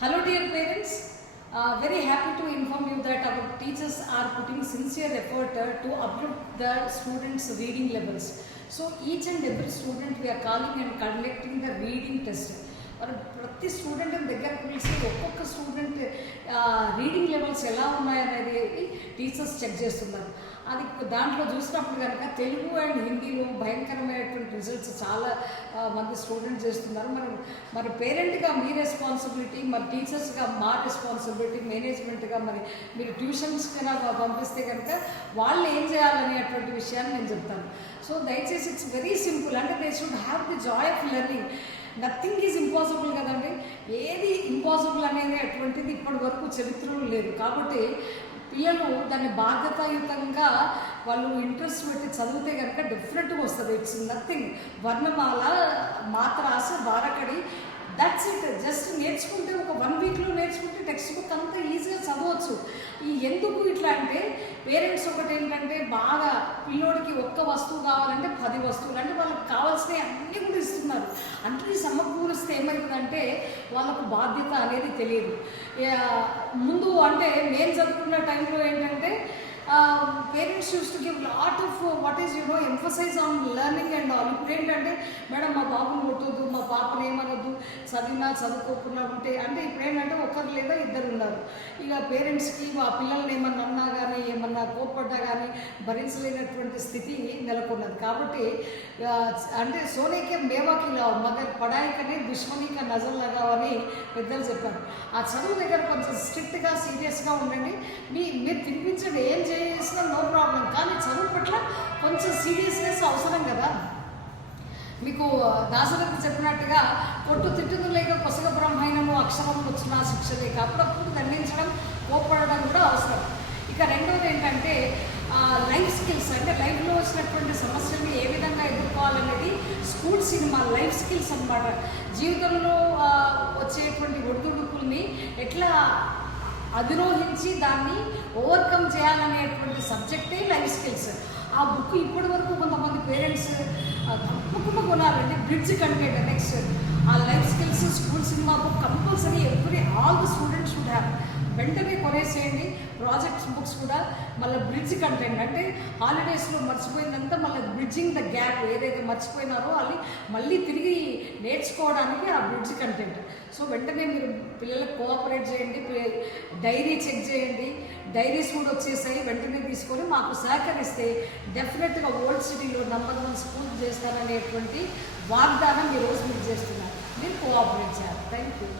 Hello dear parents, very happy to inform you that our teachers are putting sincere effort to upload the students' reading levels. So each and every student we are calling and conducting the reading test. ప్రతి student దగ్గర పిలిచి ఒక్కొక్క student reading levels ఎలా ఉన్నాయనేది teachers check చేస్తున్నారు. అది దాంట్లో చూసినప్పుడు కనుక తెలుగు అండ్ హిందీలో భయంకరమైనటువంటి రిజల్ట్స్ చాలా మంది స్టూడెంట్స్ చేస్తున్నారు. మరి పేరెంట్గా మీ రెస్పాన్సిబిలిటీ, మరి టీచర్స్గా మా రెస్పాన్సిబిలిటీ, మేనేజ్మెంట్గా మరి మీరు ట్యూషన్స్కి పంపిస్తే కనుక వాళ్ళు ఏం చేయాలనేటువంటి విషయాన్ని నేను చెప్తాను. సో దయచేసి ఇట్స్ వెరీ సింపుల్, అంటే they should have the Joy of learning. Nothing is impossible కదండి, ఏది ఇంపాసిబుల్ అనేది అటువంటిది ఇప్పటి వరకు చరిత్రలో లేదు. కాబట్టి పిల్లలు దాన్ని బాధ్యతాయుతంగా వాళ్ళు ఇంట్రెస్ట్ పెట్టి చదివితే కనుక డెఫినెట్గా వస్తుంది. ఇట్స్ నథింగ్, వర్ణమాల, మాత్రాస, బారకడి, దట్స్ ఇట్. జస్ట్ నేర్చుకుంటే ఒక 1 వీక్లో నేర్చుకుంటే టెక్స్ట్ బుక్ అంతా ఈజీగా చదవచ్చు. ఈ ఎందుకు ఇట్లా అంటే పేరెంట్స్ ఒకటి ఏంటంటే బాగా పిల్లోడికి ఒక్క వస్తువు కావాలంటే 10 వస్తువులు, అంటే వాళ్ళకి కావాల్సినవి అన్నీ కూడా ఇస్తున్నారు. అన్నీ సమకూరిస్తే ఏమవుతుందంటే వాళ్ళకు బాధ్యత అనేది తెలియదు. ముందు అంటే నేను చదువుకున్న టైంలో ఏంటంటే parents used to give lot of what is emphasise on learning and all. ఇప్పుడు ఏంటంటే మేడం మా బాబుని కొట్టొద్దు, మా పాపని ఏమనొద్దు, చదివినా చదువుకోకుండా ఉంటే, అంటే ఇప్పుడు ఏంటంటే ఒకరు లేదా ఇద్దరు ఉన్నారు. ఇక పేరెంట్స్కి ఆ పిల్లల్ని ఏమన్నా అన్నా కానీ ఏమన్నా కోప్పడ్డా కానీ భరించలేనటువంటి స్థితి నెలకొన్నది. కాబట్టి అంటే సోనేకే మేవాకి మగర్ పడాయికనే దుష్మనిక నజర్ లగావని పెద్దలు చెప్పారు. ఆ చదువు దగ్గర కొంచెం స్ట్రిక్ట్గా సీరియస్గా ఉండండి. మీరు తినిపించండి, ఏం చేసినా నో ప్రాబ్లం, కానీ చదువు పట్ల కొంచెం సీరియస్నెస్ అవసరం కదా. మీకు దాసరథి చెప్పినట్టుగా కొట్టు తిట్టుదు లేక కొసగ బ్రహ్మైనను అక్షరం వచ్చిన శిక్ష లేక అప్పుడప్పుడు దండించడం, కోప్పడడం కూడా అవసరం. ఇక రెండవది ఏంటంటే లైఫ్ స్కిల్స్, అంటే లైఫ్లో వచ్చినటువంటి సమస్యల్ని ఏ విధంగా ఎదుర్కోవాలనేది స్కూల్ సినిమా లైఫ్ స్కిల్స్ అన్నమాట. జీవితంలో వచ్చేటువంటి ఒడిదుడుకుల్ని ఎట్లా అధిరోహించి దాన్ని ఓవర్కమ్ చేయాలనేటువంటి సబ్జెక్టే లైఫ్ స్కిల్స్. ఆ బుక్ ఇప్పటి వరకు కొంతమంది పేరెంట్స్ తప్పకుండా కొనాలండి. బ్రిడ్జ్ కంటెంట్ నెక్స్ట్ ఆ life skills school cinema book compulsory all the students should have. వెంటనే కొనేసేయండి. ప్రాజెక్ట్స్ బుక్స్ కూడా మళ్ళీ బ్రిడ్జ్ కంటెంట్, అంటే హాలిడేస్లో మర్చిపోయిందంతా మళ్ళీ బ్రిడ్జింగ్ ద గ్యాప్, ఏదైతే మర్చిపోయినారో అది మళ్ళీ తిరిగి నేర్చుకోవడానికి ఆ బ్రిడ్జ్ కంటెంట్. సో వెంటనే మీరు పిల్లలకు కోఆపరేట్ చేయండి. డైరీ చెక్ చేయండి, డైరీస్ కూడా వచ్చేసాయి, వెంటనే తీసుకొని మాకు సహకరిస్తే డెఫినెట్గా ఓల్డ్ సిటీలో నంబర్ 1 స్కూల్ చేస్తారనేటువంటి వాగ్దానం ఈరోజు మీరు చేస్తున్నారు. మీరు కోఆపరేట్ చేయాలి. Thank you.